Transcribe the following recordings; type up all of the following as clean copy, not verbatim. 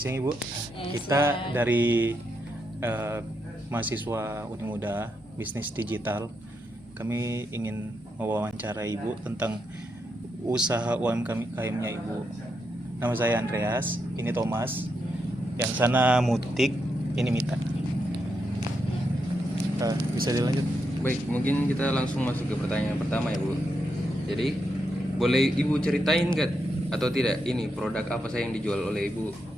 Siang Ibu, kita dari mahasiswa Unimuda Bisnis Digital. Kami ingin mewawancara Ibu tentang usaha UMKM-nya Ibu. Nama saya Andreas, ini Thomas. Yang sana Mutik, ini Mita. Bisa dilanjut? Baik, mungkin kita langsung masuk ke pertanyaan pertama ya Bu. Jadi, boleh Ibu ceritain nggak atau tidak ini produk apa saja yang dijual oleh Ibu?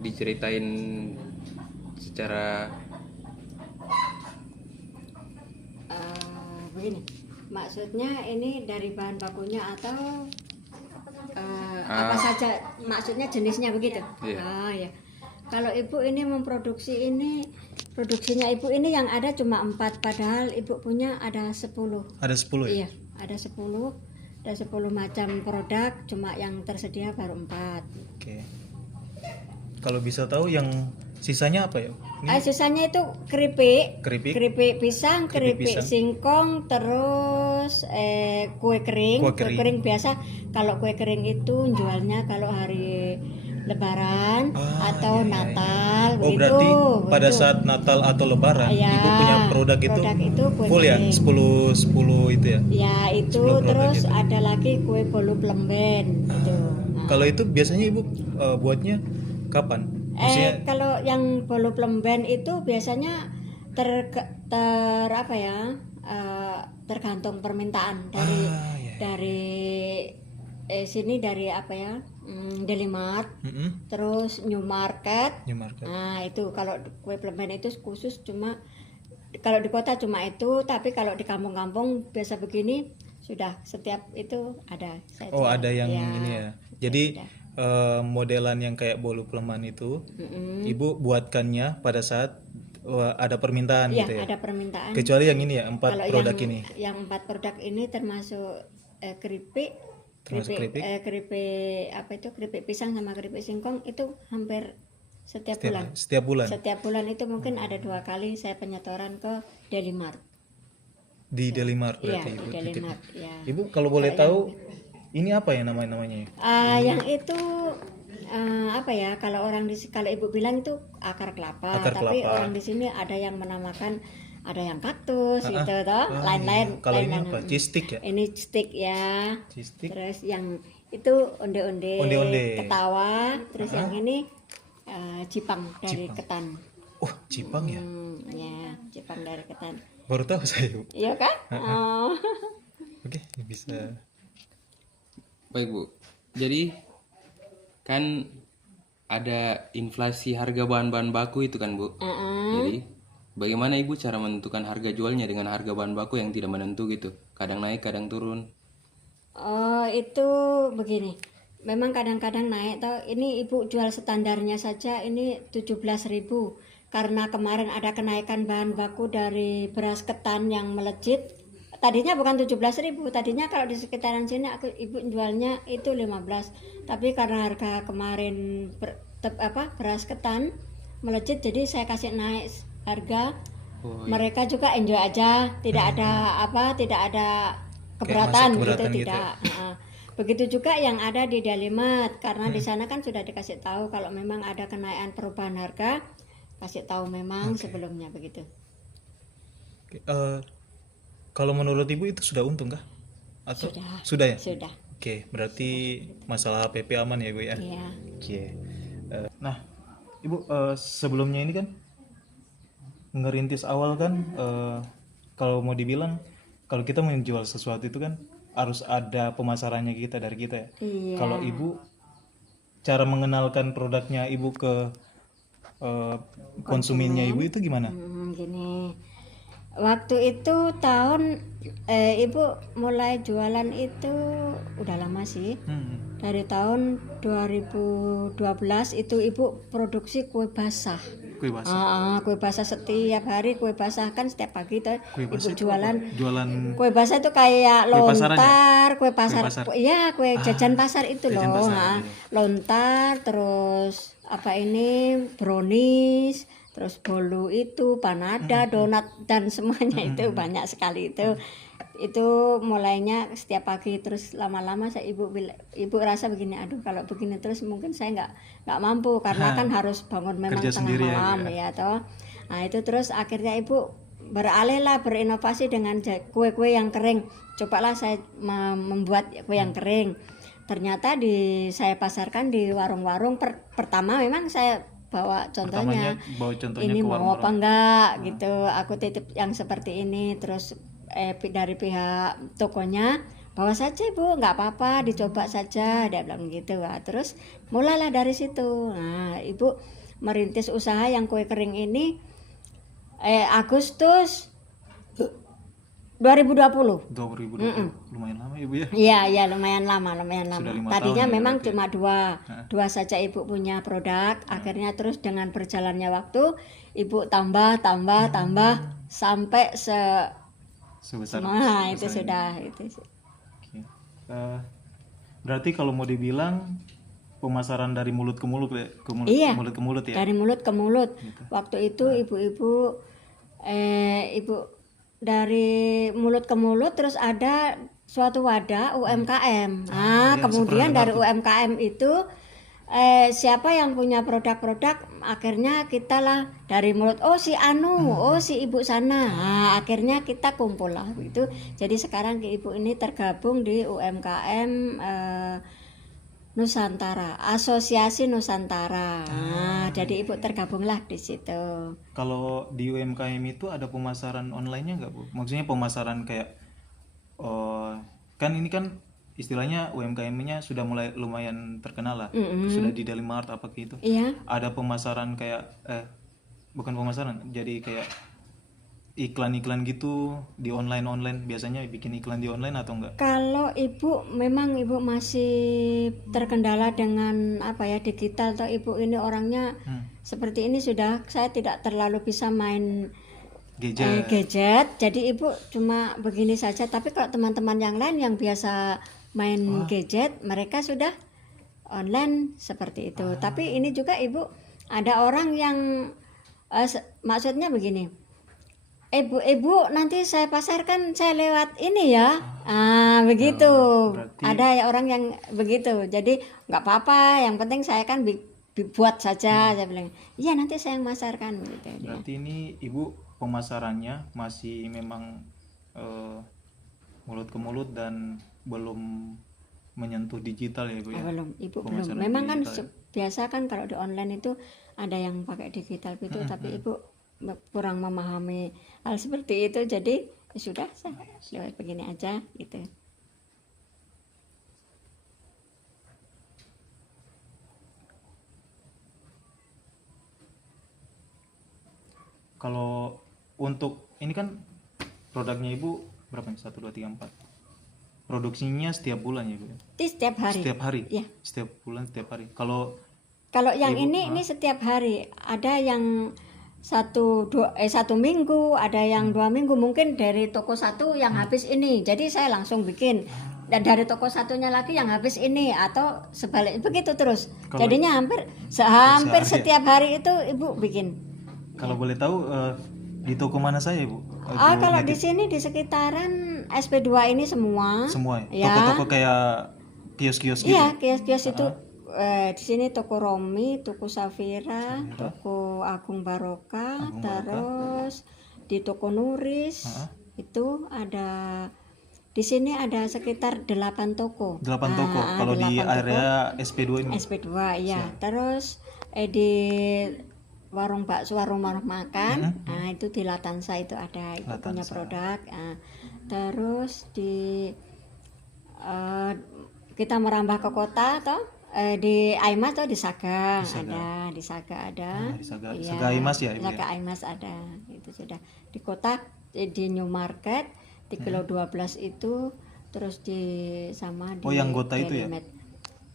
Diceritain secara begini, maksudnya ini dari bahan bakunya atau apa saja, maksudnya jenisnya begitu? Iya. Ya. Kalau Ibu ini memproduksi ini, produksinya Ibu ini yang ada cuma 4, padahal Ibu punya ada 10. Ada 10 ya? Iya, ada 10. Ada 10 macam produk, cuma yang tersedia baru 4. Oke. Kalau bisa tahu yang sisanya apa ya? Sisanya itu keripik pisang, Keripik pisang. singkong, terus kue kering. Kue kering biasa. Kalau kue kering itu jualnya kalau hari Lebaran atau iya. Natal. Oh, begitu, berarti pada begitu. saat Natal atau Lebaran Ya, Ibu punya produk itu kue full ya? kering. 10 itu ya? Ya itu, 10 produk terus itu. ada lagi kue bolu plemben gitu. Kalau itu biasanya Ibu buatnya kapan? Maksudnya Kalau yang bolu plemben itu biasanya apa ya, tergantung permintaan dari iya. dari sini, dari apa ya, Delimart, terus New Market. Nah itu kalau kue plemben itu khusus, cuma kalau di kota cuma itu, tapi kalau di kampung-kampung biasa begini sudah setiap itu ada. ada yang ya, ini ya. Jadi ada. modelan yang kayak bolu pleman itu Ibu buatkannya pada saat ada permintaan Iya, gitu ya. ada permintaan. Kecuali yang ini ya, 4 Kalau produk yang, ini. Yang 4 produk ini termasuk keripik apa itu, keripik pisang sama keripik singkong itu hampir setiap bulan. Setiap bulan itu mungkin ada 2 kali saya penyetoran ke Delimart. Di Delimart Iya, berarti di Ibu. Delimart, ya. Ibu kalau boleh tahu ini apa ya namanya? Yang itu apa ya, kalau Ibu bilang itu akar kelapa, tapi orang di sini ada yang menamakan, ada yang kaktus gitu toh, lain-lain. Kalau ini apa? Cheese stick ya? Ini stick ya. Cheese stick. Terus yang itu onde-onde ketawa, terus yang ini cipang dari ketan. Oh, cipang ya? Ya, cipang dari ketan. Baru tahu saya, Bu. Iya kan? Oke, bisa. baik Bu. Jadi kan ada inflasi harga bahan-bahan baku itu kan Bu. Jadi bagaimana Ibu cara menentukan harga jualnya dengan harga bahan baku yang tidak menentu gitu? Kadang naik, kadang turun. Itu begini. Memang kadang-kadang naik toh. Ini Ibu jual standarnya saja ini 17.000. Karena kemarin ada kenaikan bahan baku dari beras ketan yang melejit. Tadinya bukan 17.000, tadinya kalau di sekitaran sini Ibu jualnya itu 15. Tapi karena harga kemarin beras ketan melejit, jadi saya kasih naik harga. Mereka juga enjoy aja, tidak ada keberatan gitu, tidak. Begitu juga yang ada di Delimart, karena di sana kan sudah dikasih tahu kalau memang ada kenaikan perubahan harga, kasih tahu memang sebelumnya begitu. Kalau menurut Ibu itu sudah untung kah? Atau sudah ya? Sudah. Oke, berarti masalah PP aman ya, Bu ya? Iya. Oke. Nah, Ibu sebelumnya ini kan ngerintis awal kan, kalau mau dibilang kalau kita menjual sesuatu itu kan harus ada pemasarannya dari kita ya. Iya. Kalau Ibu cara mengenalkan produknya Ibu ke konsumennya Ibu itu gimana? Gini, waktu itu Ibu mulai jualan itu udah lama sih. Dari tahun 2012 itu Ibu produksi kue basah. Kue basah setiap hari, kue basah kan setiap pagi tuh Ibu jualan. Kue basah itu kayak lontar, kue pasar. Iya, kue jajan pasar itu loh. Lontar, terus apa ini, brownies, terus bolu itu, panada, donat, dan semuanya itu banyak sekali itu. itu mulainya setiap pagi, terus lama-lama saya ibu rasa begini, aduh kalau begini terus mungkin saya nggak mampu karena kan harus bangun memang Kerja tengah sendiri ya, malam Ibu, ya toh. Nah itu terus akhirnya ibu beralih lah, berinovasi dengan kue-kue yang kering. Cobalah saya membuat kue yang kering. Ternyata saya pasarkan di warung-warung. Pertama memang saya bawa contohnya, ini ke mau apa warung-warung. enggak gitu, aku titip yang seperti ini, terus dari pihak tokonya bawa saja ibu, nggak apa-apa, dicoba saja, dia bilang gitu. Nah, terus mulailah dari situ. Nah ibu merintis usaha yang kue kering ini Agustus 2020. 2020. Lumayan lama Ibu ya. Iya, lumayan lama. Sudah 5 Tadinya tahun ya memang berarti. cuma dua saja ibu punya produk. Akhirnya terus dengan berjalannya waktu, ibu tambah sampai Sebesar nah itu besar ini. sudah itu. Oke. Berarti kalau mau dibilang pemasaran dari mulut ke mulut ya, Iya. mulut ke mulut ya. Dari mulut ke mulut. Gitu. Waktu itu ibu dari mulut ke mulut, terus ada suatu wadah UMKM. Nah, iya, kemudian saya dari pernah UMKM itu siapa yang punya produk-produk, akhirnya kita lah dari mulut, oh si Anu, oh si ibu sana. Nah, akhirnya kita kumpul lah itu. Jadi sekarang ibu ini tergabung di UMKM Nusantara, Asosiasi Nusantara. Nah, jadi ibu tergabunglah di situ. Kalau di UMKM itu ada pemasaran online-nya nggak Bu? Maksudnya pemasaran kayak kan ini kan istilahnya UMKM-nya sudah mulai lumayan terkenal lah. Sudah di Dalimart apa gitu. Iya. Ada pemasaran kayak bukan pemasaran, jadi kayak iklan-iklan gitu di online biasanya bikin iklan di online atau enggak? Kalau ibu memang ibu masih terkendala dengan apa ya, digital, atau ibu ini orangnya seperti ini, sudah saya tidak terlalu bisa main gadget. Jadi ibu cuma begini saja. Tapi kalau teman-teman yang lain yang biasa main gadget, mereka sudah online seperti itu. Tapi ini juga ibu, ada orang yang maksudnya begini, ibu nanti saya pasarkan, saya lewat ini ya. Begitu. berarti- Ada ya orang yang begitu. Jadi nggak apa-apa, yang penting saya kan buat saja. Saya bilang, iya nanti saya yang masarkan gitu. Berarti ini Ibu pemasarannya masih memang mulut ke mulut dan belum menyentuh digital ya Bu ya? Belum, ibu belum. Pemasaran Memang kan digital ya? biasa kan kalau di online itu ada yang pakai digital gitu, tapi ibu kurang memahami hal seperti itu. Jadi ya sudah, saya lewat begini aja gitu. Kalau untuk ini kan produknya Ibu berapa nih? 1, 2, 3, 4. Produksinya setiap bulan ya Bu? Itu setiap hari. Setiap hari? Iya. Setiap bulan, setiap hari. Kalau Yang ini setiap hari. Ada yang satu minggu, ada yang 2 minggu. Mungkin dari toko satu yang habis ini, jadi saya langsung bikin. Dan dari toko satunya lagi yang habis ini, atau sebalik, begitu terus. Jadinya hampir setiap hari itu ibu bikin. kalau boleh tahu di toko mana saya Bu? Kalau di sini di sekitaran SP2 ini semua. Semua ya? Ya. Toko-toko kayak kios-kios gitu? Iya, kios-kios itu. Di sini toko Romi, toko Safira, toko Agung Barokah, terus di toko Nuris itu ada. Di sini ada sekitar 8 toko. 8 toko. Kalau di 8 toko. area SP2 ini? SP2 iya. Terus di warung bakso, warung makan, itu di Latansa itu ada, itu punya produk. Terus di kita merambah ke kota toh, di Aimas atau di Saga ada, di Saga ada. Di Saga, Iya, Saga Aimas ya Ibu? Saga Aimas ada, itu sudah. Di kota di New Market di kilo 12 itu, terus di sama di yang kota itu ya? Delimet.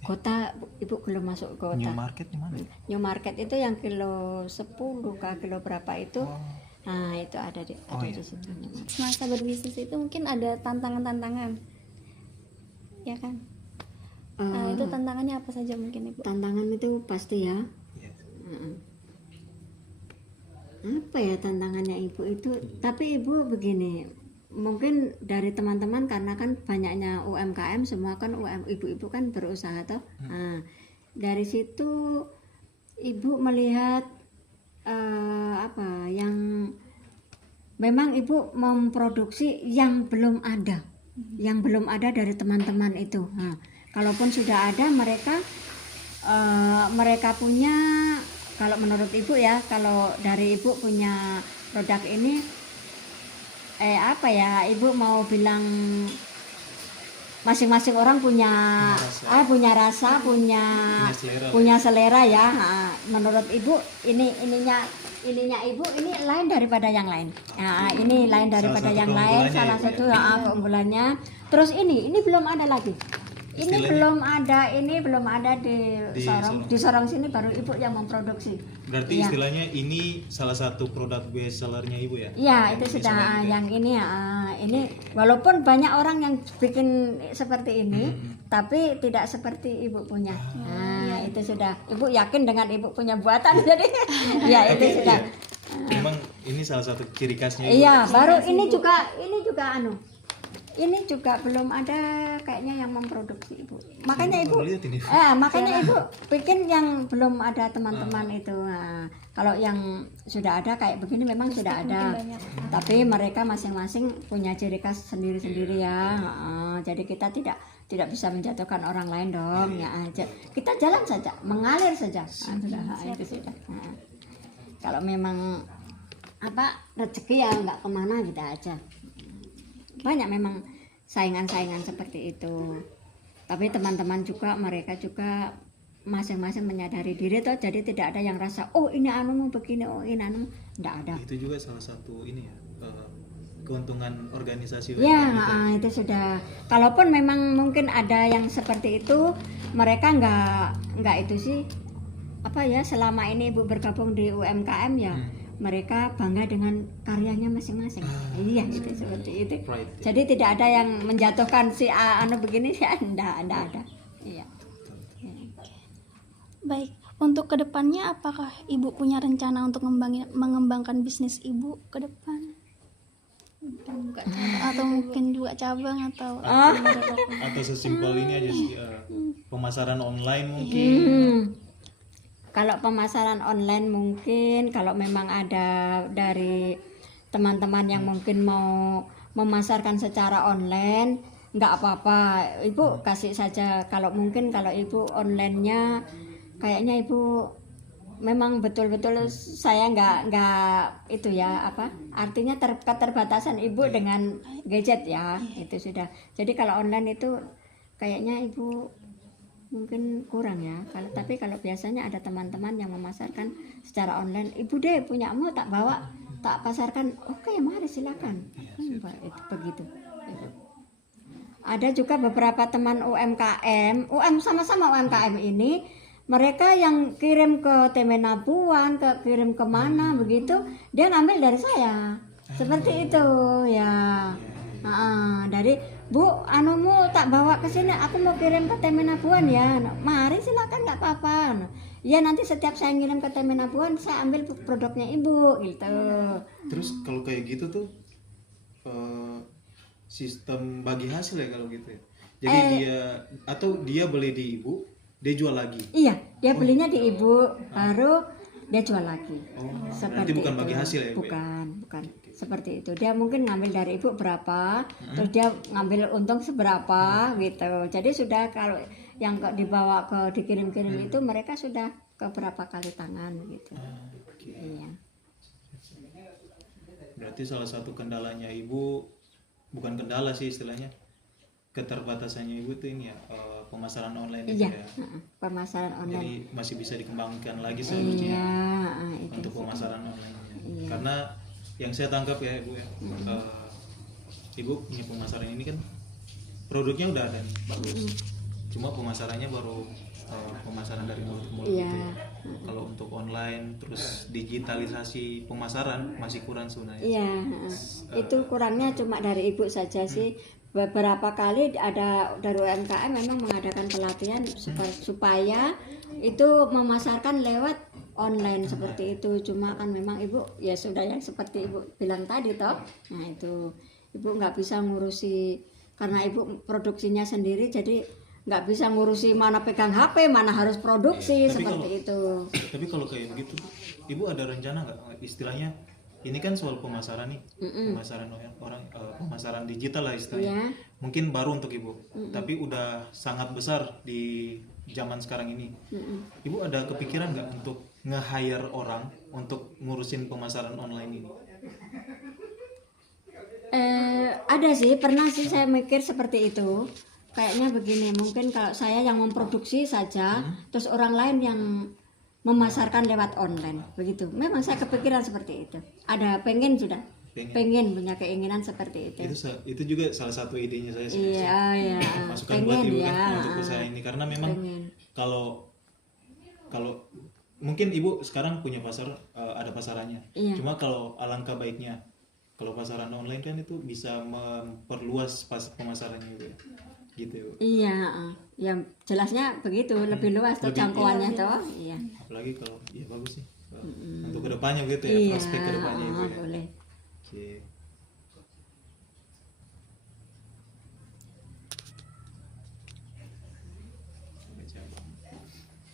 Kota ibu belum masuk kota. New Market di mana? New Market itu yang kilo 10 kah, kilo berapa itu. Nah itu ada di situ. Masa berbisnis itu mungkin ada tantangan-tantangan, ya kan? Nah, itu tantangannya apa saja mungkin ibu? Tantangan itu pasti ya. Apa ya tantangannya ibu itu? Tapi ibu begini, mungkin dari teman-teman karena kan banyaknya UMKM semua kan ibu-ibu kan berusaha toh. Nah, dari situ ibu melihat apa yang memang ibu memproduksi yang belum ada dari teman-teman itu. Nah, kalaupun sudah ada mereka punya, kalau menurut ibu ya, kalau dari ibu punya produk ini apa ya, ibu mau bilang masing-masing orang punya rasa, punya selera ya. Nah, menurut ibu ininya ibu ini lain daripada yang lain. Nah, ini lain daripada yang lain, salah satu keunggulannya. Terus ini belum ada lagi. Ini belum ada di Sorong sini, baru ibu yang memproduksi. Berarti Ya. istilahnya ini salah satu produk best sellernya ibu ya? Iya, itu sudah yang ini ya. Ini walaupun banyak orang yang bikin seperti ini, tapi tidak seperti ibu punya. Nah, itu sudah. Ibu yakin dengan ibu punya buatan jadi ya itu sudah. Memang ini salah satu ciri khasnya ibu. Iya, baru ini juga ini juga belum ada kayaknya yang memproduksi ibu. Makanya ibu, ibu bikin yang belum ada teman-teman itu. Nah, kalau yang sudah ada kayak begini memang sudah ada. Tapi mereka masing-masing punya ciri khas sendiri-sendiri ya. Jadi kita tidak bisa menjatuhkan orang lain dong. Ya aja. Kita jalan saja, mengalir saja. Itu sudah. Nah, kalau memang rezeki ya nggak kemana gitu aja. Banyak memang saingan-saingan seperti itu, tapi teman-teman juga, mereka juga masing-masing menyadari diri toh, jadi tidak ada yang rasa oh ini anumu begini, oh ini anumu, tidak ada. Itu juga salah satu ini ya, keuntungan organisasi ya itu sudah. Kalaupun memang mungkin ada yang seperti itu, mereka nggak itu sih selama ini ibu bergabung di UMKM ya, mereka bangga dengan karyanya masing-masing. Iya, itu seperti itu. Jadi tidak ada yang menjatuhkan si begini sih, enggak ada. Iya. Baik, untuk kedepannya apakah ibu punya rencana untuk mengembangkan bisnis ibu ke depan? Atau mungkin juga cabang atau sesimpel ini aja sih, pemasaran online mungkin. Kalau pemasaran online mungkin, kalau memang ada dari teman-teman yang mungkin mau memasarkan secara online, nggak apa-apa, ibu kasih saja. Kalau ibu onlinenya, kayaknya ibu memang betul-betul saya nggak itu ya artinya keterbatasan ibu dengan gadget ya, itu sudah. Jadi kalau online itu kayaknya ibu mungkin kurang ya. Tapi kalau biasanya ada teman-teman yang memasarkan secara online, ibu deh punyamu tak bawa, tak pasarkan, oke mari silakan. Begitu. Ada juga beberapa teman UMKM, sama-sama UMKM ini, mereka yang kirim ke Temenabuan, kirim kemana begitu, dia ngambil dari saya. Seperti itu ya. Dari Bu, anumu tak bawa ke sini, aku mau kirim ke Temenabuan ya. Mari silakan, nggak apa-apa. Ya nanti setiap saya ngirim ke Temenabuan, saya ambil produknya ibu gitu. Terus kalau kayak gitu tuh sistem bagi hasil ya kalau gitu ya. Jadi dia beli di ibu, dia jual lagi. Iya, dia belinya di ibu, baru dia jual lagi. Seperti bukan bagi hasil ya, Bu? Bukan. Seperti itu. Dia mungkin ngambil dari ibu berapa, terus dia ngambil untung seberapa gitu. Jadi sudah kalau yang dibawa dikirim-kirim itu mereka sudah ke berapa kali tangan gitu. Iya. Berarti salah satu kendalanya ibu, bukan kendala sih istilahnya, keterbatasannya ibu tuh ini ya, pemasaran online itu ya. Pemasaran online. Jadi masih bisa dikembangkan lagi seharusnya untuk pemasaran online. Karena yang saya tangkap ya ibu ya, ibu punya pemasaran ini kan produknya udah ada bagus, cuma pemasarannya baru pemasaran dari mulut ke mulut gitu ya. Kalau untuk online terus digitalisasi pemasaran masih kurang sebenarnya. Iya, itu kurangnya cuma dari ibu saja sih. Beberapa kali ada dari UMKM memang mengadakan pelatihan supaya itu memasarkan lewat online seperti itu. Cuma kan memang ibu ya sudah yang seperti ibu bilang tadi toh. Nah itu Ibu nggak bisa ngurusi, karena ibu produksinya sendiri, jadi nggak bisa ngurusi mana pegang HP, mana harus produksi, Tapi seperti itu. Tapi kalau kayak begitu, ibu ada rencana nggak? Istilahnya ini kan soal pemasaran nih, pemasaran orang, pemasaran digital lah istilahnya. Iya. Mungkin baru untuk ibu, tapi udah sangat besar di zaman sekarang ini. Ibu ada kepikiran nggak untuk nge-hire orang untuk ngurusin pemasaran online ini? Ada sih, pernah sih saya mikir seperti itu. Kayaknya begini, mungkin kalau saya yang memproduksi saja, terus orang lain yang memasarkan lewat online, begitu. Memang saya kepikiran seperti itu. Ada pengen sudah, pengen punya keinginan seperti itu. Itu juga salah satu idenya saya sih. Iya, iya. Masukan buat ibu ya. kan untuk usaha ini, karena memang Pengen. kalau mungkin ibu sekarang punya pasar, ada pasarannya. Iya. Cuma kalau alangkah baiknya kalau pasaran online kan itu bisa memperluas pemasarannya gitu ya. Gitu ya, Bu. Iya, ya jelasnya begitu, lebih luas tuh jangkauannya tuh. Iya. Apalagi kalau ya bagus sih. Untuk kedepannya gitu ya, Iya, prospek kedepannya ibu ya. boleh. Oke.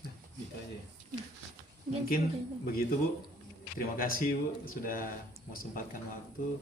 Nah, gitu aja ya. Mungkin begitu Bu. Terima kasih Bu sudah mau sempatkan waktu.